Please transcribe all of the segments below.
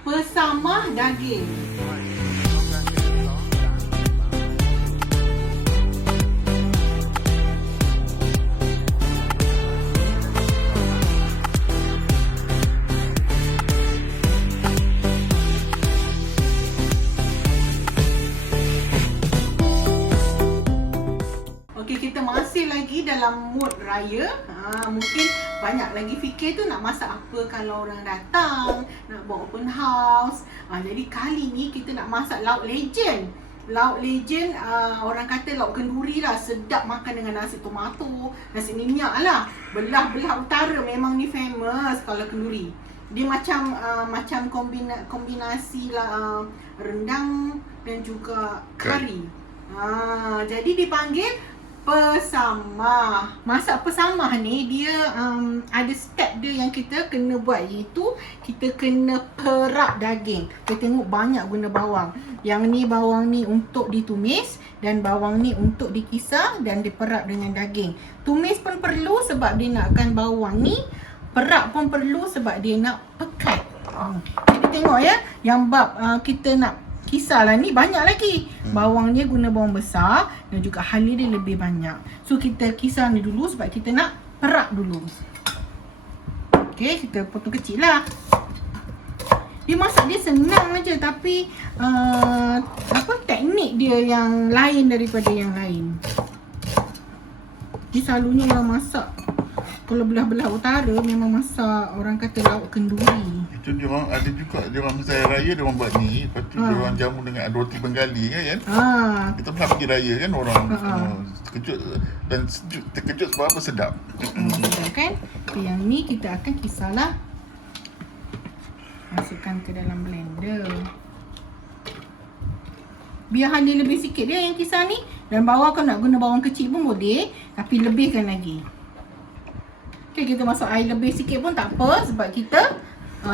Pesamah daging. Okey, kita masih lagi dalam mood raya. Mungkin banyak lagi fikir tu nak masak apa kalau orang datang, nak buat open house. Jadi kali ni kita nak masak lauk legend. Lauk legend, orang kata lauk kenduri lah. Sedap makan dengan nasi tomato, nasi minyak lah. Belah-belah utara memang ni famous kalau kenduri. Dia macam kombinasi lah, rendang dan juga kari. Jadi dipanggil pesamah. Masak pesamah ni dia ada step dia yang kita kena buat, iaitu kita kena perak daging. Kita tengok banyak guna bawang. Yang ni bawang ni untuk ditumis dan bawang ni untuk dikisar dan diperak dengan daging. Tumis pun perlu sebab dia nakkan bawang ni, perak pun perlu sebab dia nak pekat. Jadi tengok ya, yang bab kita nak kisar lah ni banyak lagi. Bawang dia guna bawang besar dan juga halia dia lebih banyak. So kita kisar ni dulu sebab kita nak perak dulu. Okey, kita potong kecil lah. Dia masak dia senang aja, tapi teknik dia yang lain daripada yang lain. Dia selalunya orang masak, kalau belah-belah utara memang masak orang kata lauk kenduri. Itu dia orang ada juga, dia orang masa raya dia orang buat ni, lepas tu dia orang jamu dengan roti Bengali kan. Kita pernah pergi raya kan, orang terkejut dan terkejut sebab apa, sedap. Sedap kan? Okay, yang ni kita akan kisarlah. Masukkan ke dalam blender. Biar halia lebih sikit dia yang kisar ni. Dan bawang kalau nak guna bawang kecil pun boleh, tapi lebihkan lagi. Okay, kita masuk air lebih sikit pun tak apa sebab kita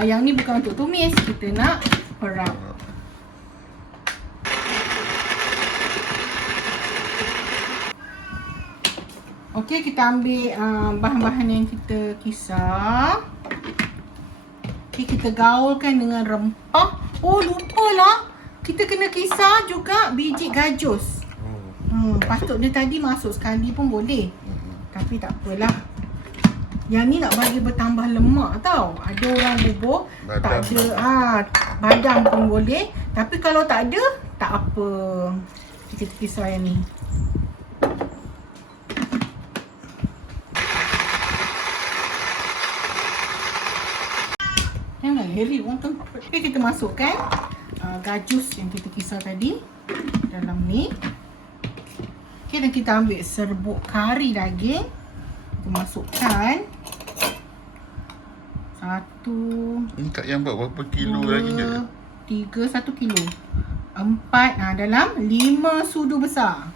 yang ni bukan untuk tumis, kita nak perak. Okey, kita ambil bahan-bahan yang kita kisar. Okey, kita gaulkan dengan rempah. Oh, lupalah. Kita kena kisar juga biji gajus. Patutnya tadi masuk sekali pun boleh. Tapi tak apalah. Yang ni nak bagi bertambah lemak tau. Ada orang bubur tak ada, badam pun boleh. Tapi kalau tak ada, tak apa. Kita kisar yang ni. Jangan heri orang tu. Okay, kita masukkan gajus yang kita kisar tadi dalam ni. Okay, dan kita ambil serbuk kari daging. Kita masukkan. 1, Ini kat yang buat berapa kilo 2, lagi je? 3, 1 kilo. 4, dalam 5 sudu besar.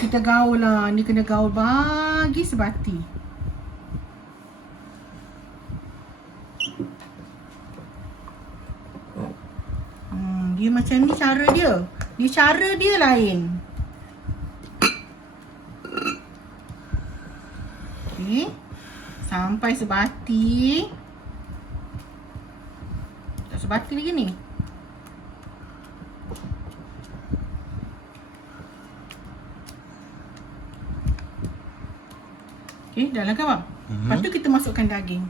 Kita gaul lah. Ni kena gaul bagi sebati. Dia macam ni cara dia. Dia cara dia lain. Okey. Sampai sebati. Tak sebati lagi ni. Okey, dah lah kan bang? Lepas tu kita masukkan daging.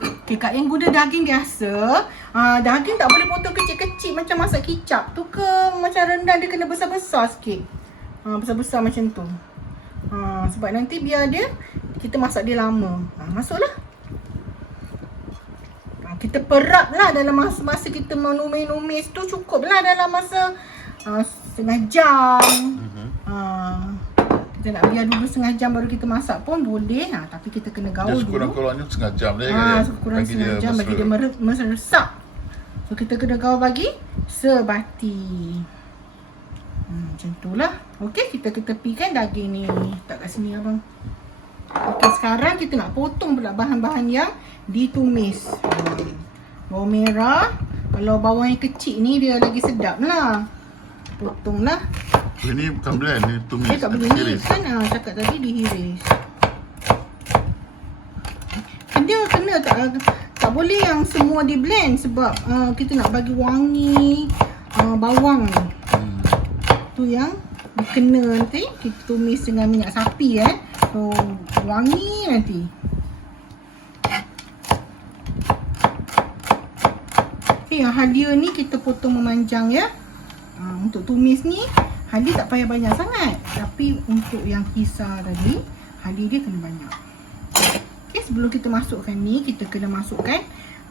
Okey, Kak yang guna daging biasa, daging tak boleh potong kecil-kecil macam masak kicap tu ke macam rendang, dia kena besar-besar sikit. Besar-besar macam tu. Sebab nanti biar dia, kita masak dia lama. Masuklah. Kita perak lah dalam masa kita menumis-numis tu, cukup lah dalam masa setengah jam. Kita nak biar dulu setengah jam baru kita masak pun boleh. Tapi kita kena gaul dulu. Sekurang-kurangnya setengah jam dia kan. Sekurang setengah jam bagi dia meresap. So kita kena gaul bagi sebati. Macam tu lah. Okey, kita ketepikan daging ni. Tak kat sini abang. Okey, sekarang kita nak potong pula bahan-bahan yang ditumis. Bawang merah. Kalau bawang yang kecil ni dia lagi sedap lah. Potonglah. Ini bukan blend, ni tumis. Dia tak boleh ni kan, cakap tadi dihiris. Dia kena tak Tak boleh yang semua di blend sebab kita nak bagi wangi bawang ni. Tu yang kena nanti kita tumis dengan minyak sapi So wangi nanti. Okay, yang halia ni kita potong memanjang ya. Untuk tumis ni halia tak payah banyak sangat. Tapi untuk yang kisar tadi halia dia kena banyak. Okay, sebelum kita masukkan ni, kita kena masukkan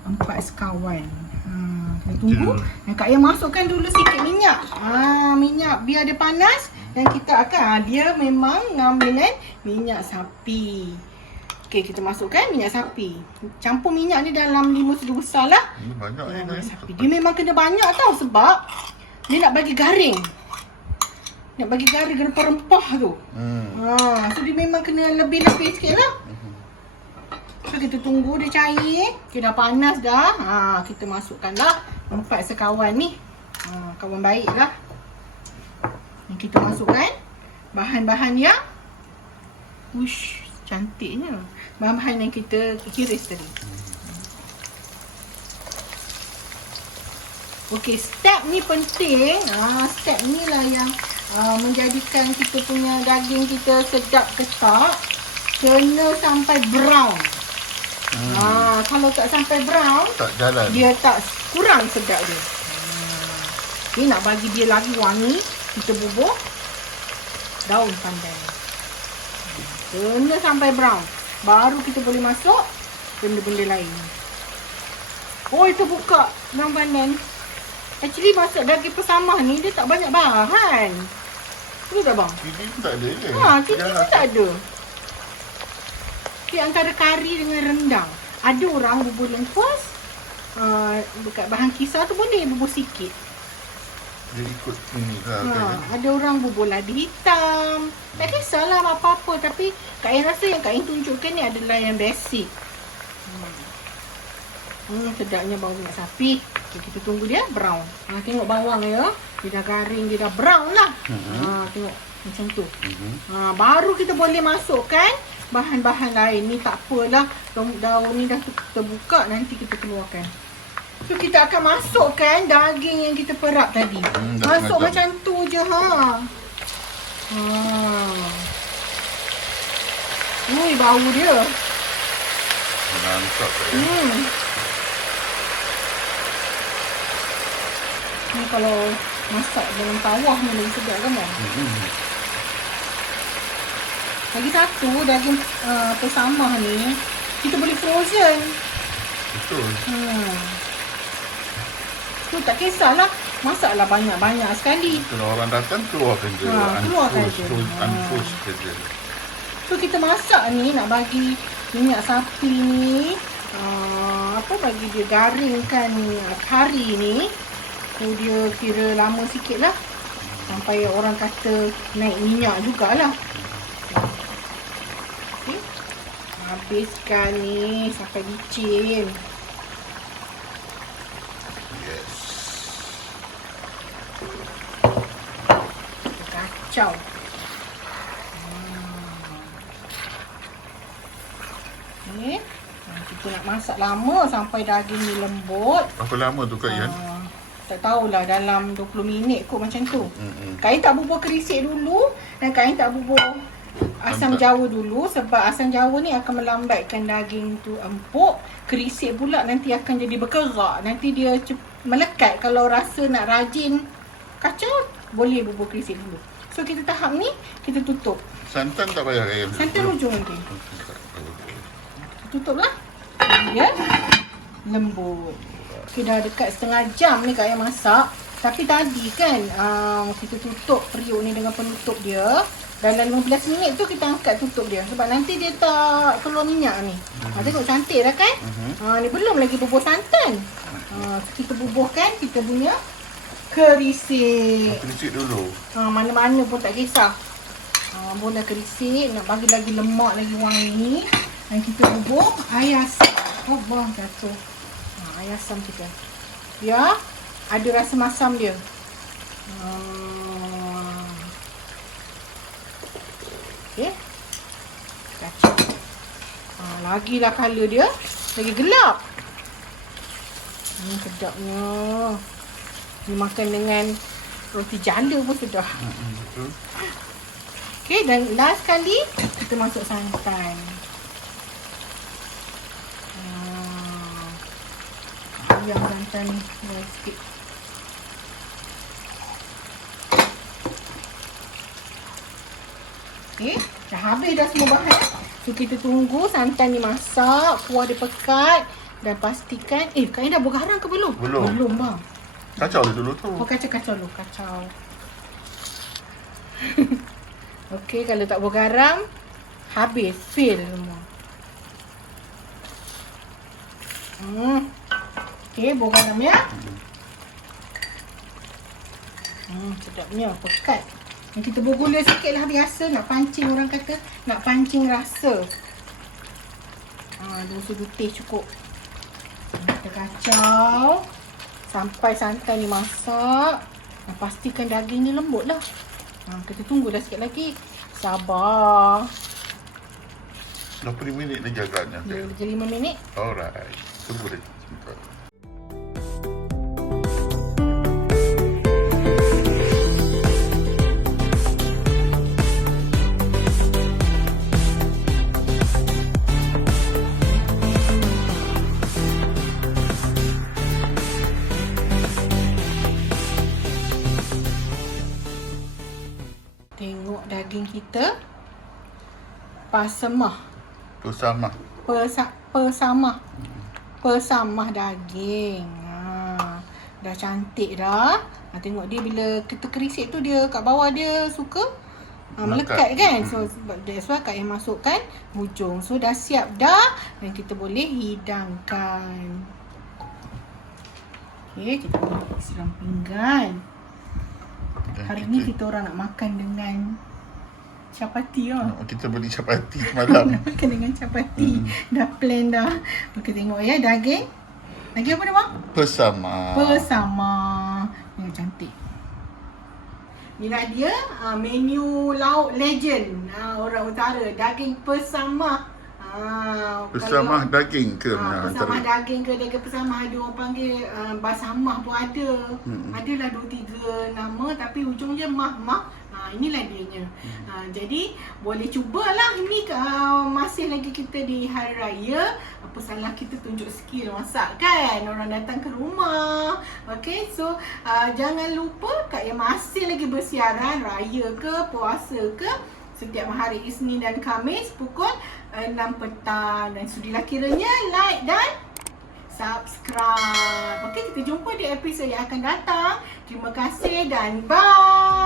4 sekawan. Kita tunggu. Dan Kak Ayah masukkan dulu sikit minyak. Minyak biar dia panas. Dan kita akan, dia memang ngam dengan minyak sapi. Okay, kita masukkan minyak sapi. Campur minyak ni dalam 5 sudu besar lah. Banyak minyak sapi. Dia memang kena banyak tau sebab dia nak bagi garing. Nak bagi garing rempah-rempah tu. So dia memang kena lebih-lebih sikit lah. So kita tunggu dia cair. Okay, dah panas dah. Kita masukkanlah 4 sekawan ni. Kawan baik lah. Kita masukkan bahan-bahan yang cantiknya. Bahan-bahan yang kita hiris tadi. Okey, step ni penting. Step ni lah yang menjadikan kita punya daging kita sedap ke tak. Kena sampai brown. Kalau tak sampai brown, tak jalan. Dia tak kurang sedap dia. Ni nak bagi dia lagi wangi, kita bubuh daun pandan. Kena sampai brown. Baru kita boleh masuk benda-benda lain. Oh, itu buka daun pandan. Actually masak daging persamah ni dia tak banyak bahan. Betul tak bang? Cili pun tak ada ke? Cili pun tak ada. Okay, antara kari dengan rendang. Ada orang bubur lengkuas. Dekat bahan kisar tu boleh bubur sikit. Dia ikut ni lah. Ada orang bubur ladi hitam. Tak kisahlah apa-apa. Tapi Kak Ain rasa yang Kak Ain tunjukkan ni adalah yang basic. Sedapnya bawang minyak sapi. Okay, kita tunggu dia brown. Tengok bawang ya. Dia dah garing, dia dah brown lah. Tengok macam tu. Baru kita boleh masukkan bahan-bahan lain. Ni tak apalah. Daun ni dah terbuka. Nanti kita keluarkan. So kita akan masukkan daging yang kita perap tadi. Masuk macam tu je Ui, bau dia. Mantap Ni kalau masak dengan tawah ni lagi sedap kan? Lagi satu, daging persamah ni kita boleh frozen. Betul. Tu tak kisahlah. Masaklah banyak-banyak sekali. Kalau orang datang keluarkan je. Keluarkan je. Unfrost je. So kita masak ni nak bagi minyak sapi ni bagi dia garingkan kari ni. So dia kira lama sikit lah. Sampai orang kata naik minyak jugalah. Okay. Habiskan ni sampai licin. Yes. Kacau. Okay. Kita nak masak lama sampai daging ni lembut. Berapa lama tu Kak Yan? Tak tahulah, dalam 20 minit kot macam tu. Kak Ain tak bubur kerisik dulu dan Kak Ain tak bubur asam jawa dulu sebab asam jawa ni akan melambatkan daging tu empuk. Kerisik pula nanti akan jadi berkerak. Nanti dia melekat. Kalau rasa nak rajin kacau, boleh bubur kerisik dulu. So kita tahap ni, kita tutup. Santan tak payah Kak Yan? Santan hujung nanti. Tutup lah. Dia lembut. Okay, dah dekat setengah jam ni Kak Ayah masak. Tapi tadi kan kita tutup periuk ni dengan penutup dia. Dalam 15 minit tu kita angkat tutup dia. Sebab nanti dia tak keluar minyak ni. Tengok cantik dah kan? Ni belum lagi bubur santan. Kita bubuhkan kita punya kerisik. Kerisik dulu. Mana-mana pun tak kisah. Boleh kerisik. Nak bagi lagi lemak, lagi wangi. Dan kita bubur air asam. Abang jatuh. Air asam kita. Ya, ada rasa masam dia. Okey. Kacau. Lagilah color dia lagi gelap. Sedapnya. Ni makan dengan roti janda pun sudah. Betul. Okey, dan last kali kita masuk santan. Yang santan ni sikit. Okey, dah habis dah semua bahan. So kita tunggu santan ni masak, kuah dia pekat dan pastikan Kak Ina dah bergaram ke belum? Belum. Belum bang. Kacau dia dulu tu. Oh, kacau dulu, kacau. Okey, kalau tak bergaram habis, fail semua. Okey, bergaram ya. Sedapnya, pekat. Yang kita bergula sikit lah biasa, nak pancing orang kata, nak pancing rasa. 2 sudu teh cukup. Kita kacau sampai santan ni masak. Pastikan daging ni lembut lah. Kita tunggu dah sikit lagi. Sabar. 20 minit lagi agaknya. Lagi 5 minit. Alright. Tunggu dia sebentar. Tengok daging kita pasemah. Pesamah daging. Dah cantik dah. Tengok dia bila kita kerisik tu dia kat bawah dia suka melekat kan. So that's why Kak yang masukkan hujung. So dah siap dah dan kita boleh hidangkan. Okay, kita boleh siram pinggan. Hari ni kita orang nak makan dengan chapati lah. Kita beli chapati semalam. Nak makan dengan chapati. Dah plan dah. Okey, tengok ya daging. Daging apa dia bang? Pesamah. Yang cantik. Inilah dia menu lauk legend orang utara. Daging pesamah. Pesamah daging ke? Pesamah daging ke daging pesamah, ada orang panggil basamah pun ada. Adalah 2-3 nama tapi ujungnya mah. Inilah dianya. Jadi boleh cubalah ni masih lagi kita di hari raya. Apa salah kita tunjuk skill masak kan? Orang datang ke rumah. Okay, so jangan lupa Kak yang masih lagi bersiaran raya ke puasa ke setiap hari Isnin dan Khamis pukul 6 petang. Dan sudilah kiranya like dan subscribe. Okey, kita jumpa di episod yang akan datang. Terima kasih dan bye.